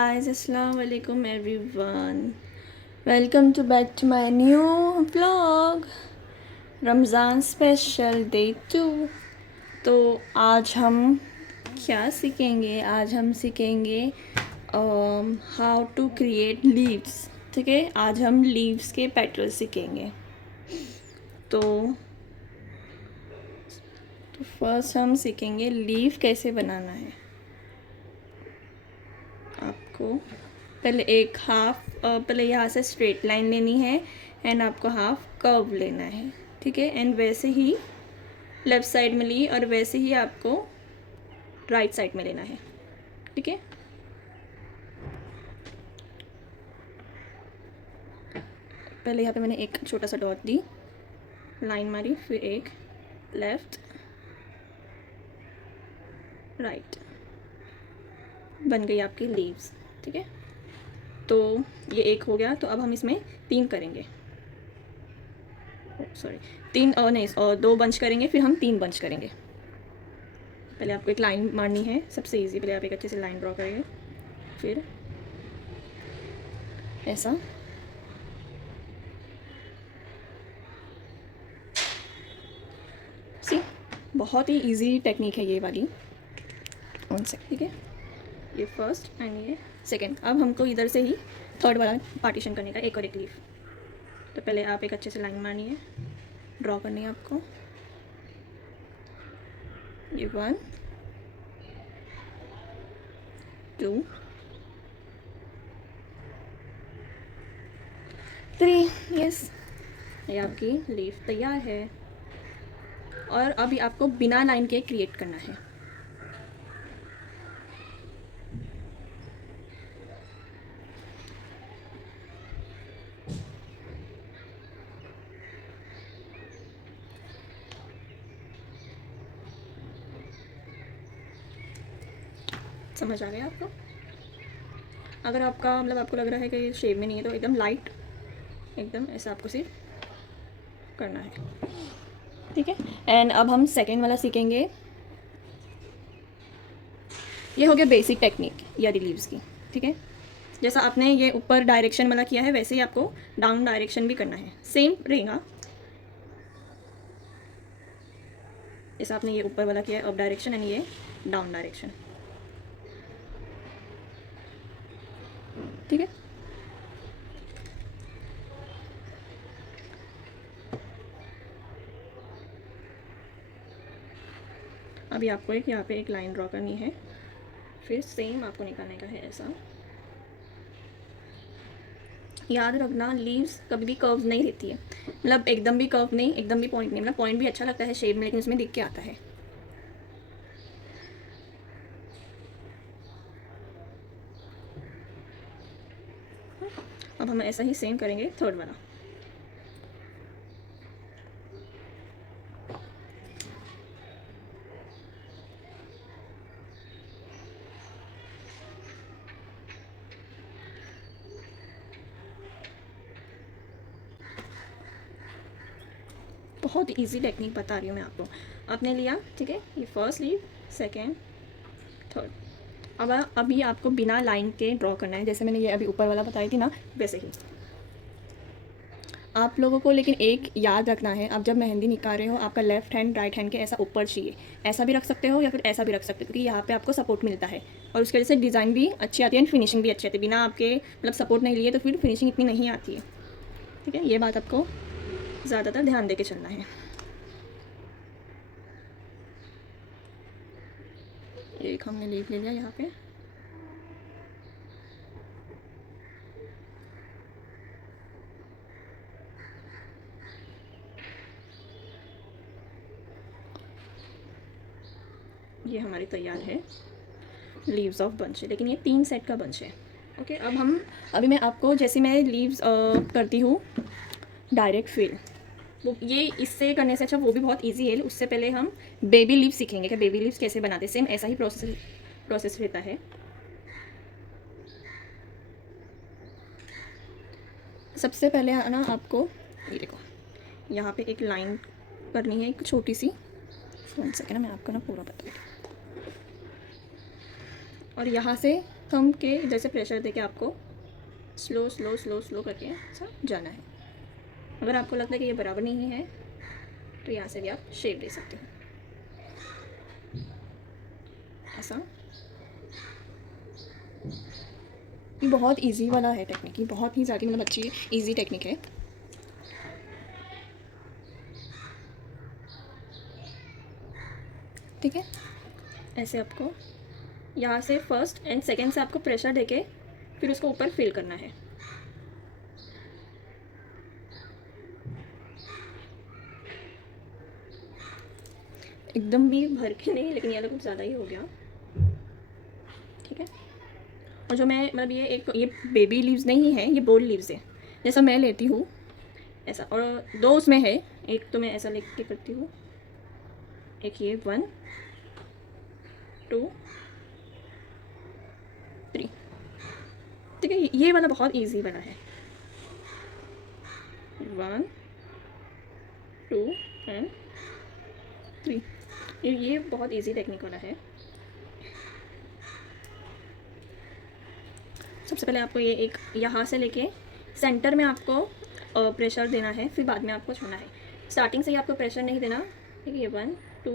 Guys, assalamu alaikum everyone. Welcome to back to my new vlog. Ramzan special day 2। तो आज हम क्या सीखेंगे? आज हम सीखेंगे हाउ टू क्रिएट लीव्स। ठीक है, आज हम लीव्स के पेटल्स सीखेंगे। तो फर्स्ट हम सीखेंगे लीव कैसे बनाना है। आपको पहले एक पहले यहाँ से स्ट्रेट लाइन लेनी है एंड आपको हाफ कर्व लेना है। ठीक है, एंड वैसे ही लेफ़्ट साइड में ली और वैसे ही आपको राइट साइड में लेना है। ठीक है, पहले यहाँ पे मैंने एक छोटा सा डॉट दी, लाइन मारी, फिर एक लेफ़्ट राइट, बन गई आपकी लीव्स। ठीक है, तो ये एक हो गया। तो अब हम इसमें 3 करेंगे, सॉरी 3 और नहीं और 2 बंच करेंगे, फिर हम 3 बंच करेंगे। पहले आपको एक लाइन मारनी है, सबसे इजी। पहले आप एक अच्छे से लाइन ड्रॉ करेंगे, फिर ऐसा सी, बहुत ही इजी टेक्निक है ये वाली। उनसे ठीक है, ये फर्स्ट एंड ये सेकंड। अब हमको इधर से ही थर्ड वाला पार्टीशन करने का, एक और एक लीफ। तो पहले आप एक अच्छे से लाइन मारनी है, ड्रॉ करनी है आपको। ये 1 2 3, यस, ये आपकी लीफ तैयार है। और अभी आपको बिना लाइन के क्रिएट करना है। समझ आ गया आपको? अगर आपका मतलब आपको लग रहा है कि ये शेप में नहीं है तो एकदम लाइट, एकदम ऐसा आपको सिर्फ करना है। ठीक है, एंड अब हम सेकेंड वाला सीखेंगे। ये हो गया बेसिक टेक्निक यारी लीव्स की। ठीक है, जैसा आपने ये ऊपर डायरेक्शन वाला किया है वैसे ही आपको डाउन डायरेक्शन भी करना है, सेम रहेगा। जैसा आपने ये ऊपर वाला किया है अप डायरेक्शन एंड ये डाउन डायरेक्शन। ठीक है, अभी आपको एक यहाँ पे एक लाइन ड्रॉ करनी है, फिर सेम आपको निकालने का है ऐसा। याद रखना लीव्स कभी भी कर्व नहीं रहती है, मतलब एकदम भी कर्व नहीं, एकदम भी पॉइंट नहीं। मतलब पॉइंट भी अच्छा लगता है शेप में, लेकिन उसमें दिख के आता है। अब हम ऐसा ही सेम करेंगे थर्ड वाला। बहुत इजी टेक्निक बता रही हूँ मैं आपको। आपने लिया, ठीक है, ये फर्स्ट लीव, सेकेंड, थर्ड। अब अभी आपको बिना लाइन के ड्रॉ करना है, जैसे मैंने ये अभी ऊपर वाला बताई थी ना, वैसे ही आप लोगों को। लेकिन एक याद रखना है, आप जब मेहंदी निकाल रहे हो आपका लेफ्ट हैंड राइट हैंड के ऐसा ऊपर चाहिए। ऐसा भी रख सकते हो या फिर ऐसा भी रख सकते हो, क्योंकि यहाँ पे आपको सपोर्ट मिलता है और उसकी वजह से डिज़ाइन भी अच्छी आती है एंड फिनिशिंग भी अच्छी आती है। बिना आपके मतलब सपोर्ट नहीं लिए तो फिर फिनिशिंग इतनी नहीं आती है। ठीक है, ये बात आपको ज़्यादातर ध्यान दे के चलना है। एक हमने लीफ ले लिया यहाँ पे, ये हमारी तैयार है लीव्स ऑफ बंच। लेकिन ये 3 सेट का बंच है। ओके, अब अभी मैं आपको जैसे मैं लीव्स करती हूँ डायरेक्ट फिल, वो ये इससे करने से अच्छा वो भी बहुत इजी है। उससे पहले हम बेबी लीव्स सीखेंगे कि बेबी लीव्स कैसे बनाते हैं। सेम ऐसा ही प्रोसेस रहता है। सबसे पहले आना आपको, ये देखो यहाँ पे एक लाइन करनी है, एक छोटी सी। 1 सेकेंड, मैं आपको ना पूरा बता दूँ। और यहाँ से थंब के इधर से प्रेशर देके आपको स्लो स्लो स्लो स्लो करके ऐसा जाना है। अगर आपको लगता है कि ये बराबर नहीं है तो यहाँ से भी आप शेप दे सकते हो ऐसा। ये बहुत इजी वाला है टेक्निक, ये बहुत ही ज़्यादा मतलब अच्छी इजी टेक्निक है। ठीक है, ऐसे आपको यहाँ से फर्स्ट एंड सेकंड से आपको प्रेशर देके फिर उसको ऊपर फिल करना है। एकदम भी भर के नहीं, लेकिन ये कुछ ज़्यादा ही हो गया। ठीक है, और जो मैं मतलब ये बेबी लीव्स नहीं है, ये बोल लीव्स है। जैसा मैं लेती हूँ ऐसा, और दो उसमें है, एक तो मैं ऐसा लेके करती हूँ, एक ये 1 2 3। ठीक है, ये वाला बहुत इजी वाला है, 1 2 एंड 3। ये बहुत इजी टेक्निक वाला है। सबसे पहले आपको ये एक यहाँ से लेके सेंटर में आपको प्रेशर देना है, फिर बाद में आपको छोड़ना है। स्टार्टिंग से ही आपको प्रेशर नहीं देना। ठीक है, ये 1 2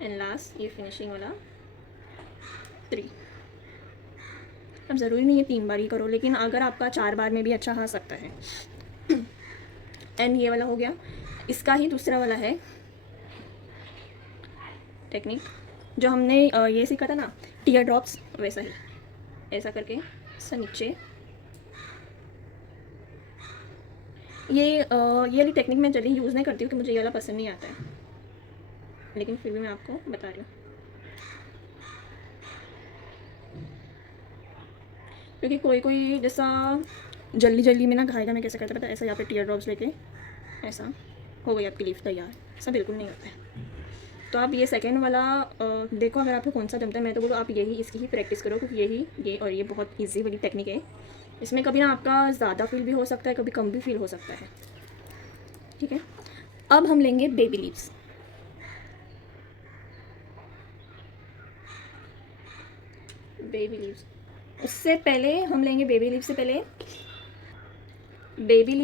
एंड लास्ट ये फिनिशिंग वाला 3। अब ज़रूरी नहीं है 3 बार ही करो, लेकिन अगर आपका 4 बार में भी अच्छा आ सकता है। एंड ये वाला हो गया। इसका ही दूसरा वाला है टेक्निक जो हमने ये सीखा था ना, टीयर ड्रॉप्स, वैसा ही ऐसा करके ऐसा नीचे। ये वाली टेक्निक मैं जल्दी यूज़ नहीं करती हूँ कि मुझे ये वाला पसंद नहीं आता है, लेकिन फिर भी मैं आपको बता रही हूँ क्योंकि कोई कोई जैसा जल्दी जल्दी में ना खाएगा। मैं कैसे करता पता है, ऐसा यहाँ पे टीयर ड्रॉप्स लेके ऐसा हो गई आपकी लीफ तैयार। ऐसा बिल्कुल नहीं होता है। तो आप ये सेकेंड वाला देखो, अगर आपको कौन सा जमता है। मैं तो बोलूँ आप यही इसकी ही प्रैक्टिस करो, क्योंकि ये और ये बहुत ईजी वाली टेक्निक है। इसमें कभी ना आपका ज़्यादा फील भी हो सकता है, कभी कम भी फील हो सकता है। ठीक है, अब हम लेंगे बेबी लीव्स। बेबी लीव्स उससे पहले हम लेंगे बेबी लीव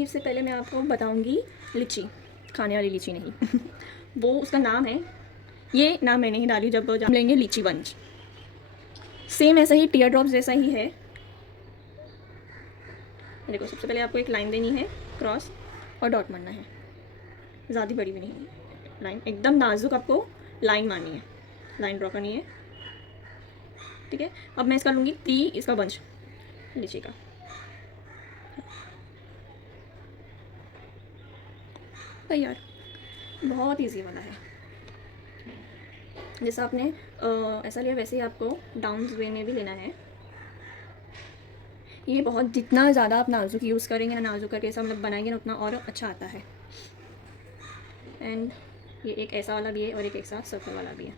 से पहले मैं आपको बताऊंगी लीची, खाने वाली लीची नहीं। वो उसका नाम है, ये नाम मैंने ही डाली। जब हम लेंगे लीची बंच, सेम ऐसा ही टीयर ड्रॉप्स जैसा ही है। देखो, सबसे पहले आपको एक लाइन देनी है क्रॉस और डॉट मारना है, ज़्यादा बड़ी भी नहीं, लाइन एकदम नाजुक आपको लाइन मारनी है, लाइन ड्रॉ करनी है। ठीक है, अब मैं इसका लूँगी 3 इसका बंच लीची का। तैयार, बहुत इजी वाला है। जैसा आपने ऐसा लिया वैसे ही आपको डाउन वे में भी लेना है। ये बहुत जितना ज़्यादा आप नाजुक यूज़ करेंगे ना, नाजुक करके ऐसा मतलब बनाएंगे ना, उतना और अच्छा आता है। एंड ये एक ऐसा वाला भी है और एक ऐसा सर्कल वाला भी है,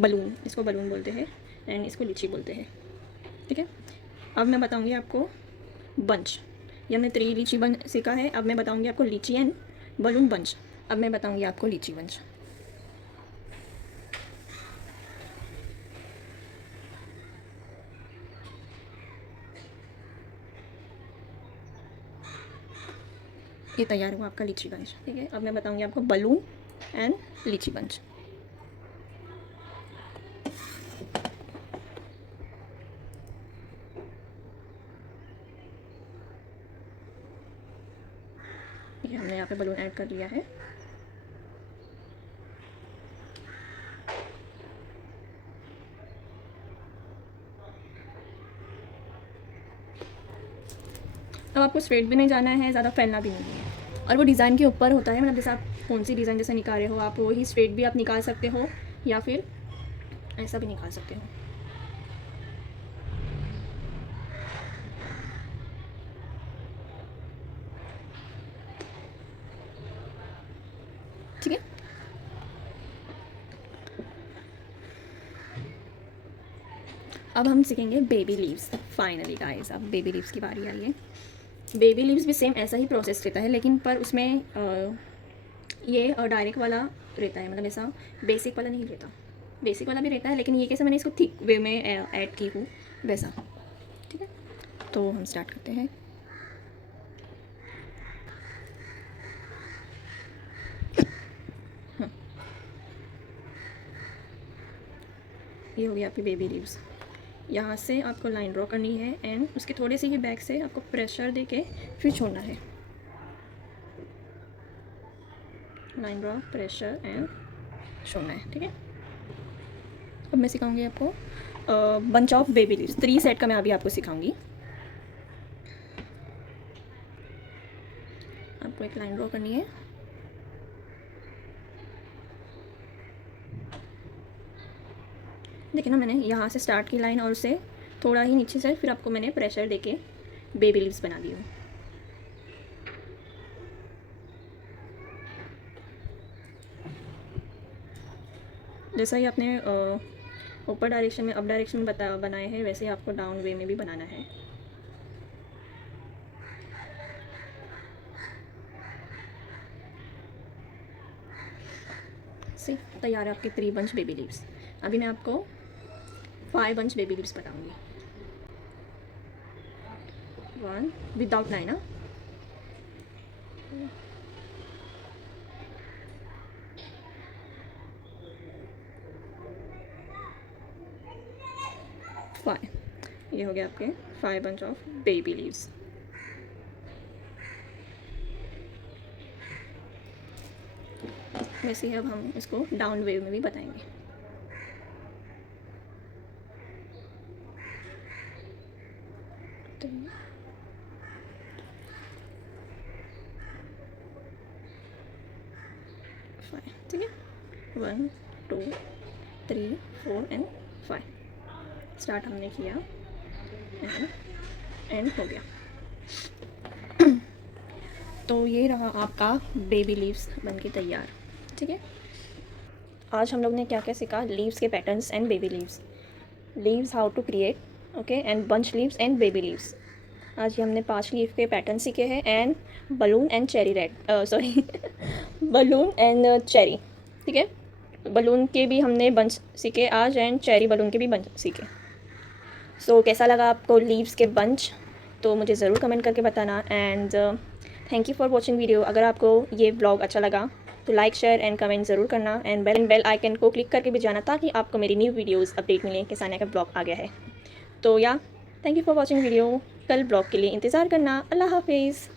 बलून, इसको बलून बोलते हैं एंड इसको लीची बोलते हैं। ठीक है, अब मैं बताऊंगी आपको बंच। ये हमने 3 लीची बंच सीखा है, अब मैं बताऊंगी आपको लीची एंड बलून बंच। अब मैं बताऊंगी आपको लीची बंच। ये तैयार हुआ आपका लीची बंच। ठीक है, अब मैं बताऊंगी आपको बलून एंड लीची बंच। ये हमने यहाँ पे बलून ऐड कर लिया है। अब आपको स्ट्रेट भी नहीं जाना है, ज़्यादा फैलना भी नहीं है, और वो डिज़ाइन के ऊपर होता है। मतलब जैसे आप कौन सी डिज़ाइन जैसे निकाल रहे हो, आप वही स्ट्रेट भी आप निकाल सकते हो या फिर ऐसा भी निकाल सकते हो। ठीक है, अब हम सीखेंगे बेबी लीव्स। फाइनली गाइस, अब बेबी लीव्स की बारी आई है। बेबी लीव्स भी सेम ऐसा ही प्रोसेस रहता है, लेकिन पर उसमें ये डायरेक्ट वाला रहता है, मतलब ऐसा बेसिक वाला नहीं रहता। बेसिक वाला भी रहता है, लेकिन ये कैसे मैंने इसको थिक वे में ऐड की हूँ वैसा। ठीक है, तो हम स्टार्ट करते हैं। ये हो गया आपकी बेबी लीव्स। यहाँ से आपको लाइन ड्रॉ करनी है एंड उसके थोड़े से ही बैक से आपको प्रेशर दे के फिर छोड़ना है। लाइन ड्रॉ, प्रेशर एंड छोड़ना है, ठीक है। अब मैं सिखाऊंगी आपको bunch of baby leaves. 3 set का मैं अभी आपको सिखाऊंगी। आपको एक लाइन ड्रॉ करनी है, देखिए ना, मैंने यहाँ से स्टार्ट की लाइन और उससे थोड़ा ही नीचे से फिर आपको मैंने प्रेशर देके बेबी लीव्स बना दी हूँ। जैसा ही आपने ऊपर डायरेक्शन में, अप डायरेक्शन में बनाए हैं, वैसे ही आपको डाउन वे में भी बनाना है। सी तैयार है आपके 3 बंच बेबी लीव्स। अभी मैं आपको 5 बंच बेबी लीव्स बताऊंगी। 1 विदाउट लाइन, ना 5। ये हो गया आपके 5 बंच ऑफ बेबी लीव्स। वैसे ही अब हम इसको डाउन वेव में भी बताएंगे। ठीक है, 1 2 3 4 एंड 5 स्टार्ट हमने किया एंड हो गया। तो ये रहा आपका बेबी लीव्स बनके तैयार, ठीक है। आज हम लोग ने क्या क्या सीखा, लीव्स के patterns and baby leaves how to create, okay, and bunch leaves and baby leaves. आज हमने 5 लीव के पैटर्न सीखे हैं and balloon and cherry red, sorry balloon and cherry, ठीक है। बलून के भी हमने बंच सीखे आज एंड चेरी बलून के भी बंच सीखे। सो कैसा लगा आपको लीव्स के बंच, तो मुझे ज़रूर कमेंट करके बताना। And thank you for watching video. अगर आपको ये ब्लॉग अच्छा लगा तो लाइक, शेयर एंड कमेंट ज़रूर करना एंड बेल आइकन को क्लिक करके भी जाना, ताकि आपको मेरी न्यू वीडियोस अपडेट मिलें कि सानिया का ब्लॉग आ गया है। तो या thank you for watching video. कल ब्लॉग के लिए इंतज़ार करना। अल्लाह हाफिज़।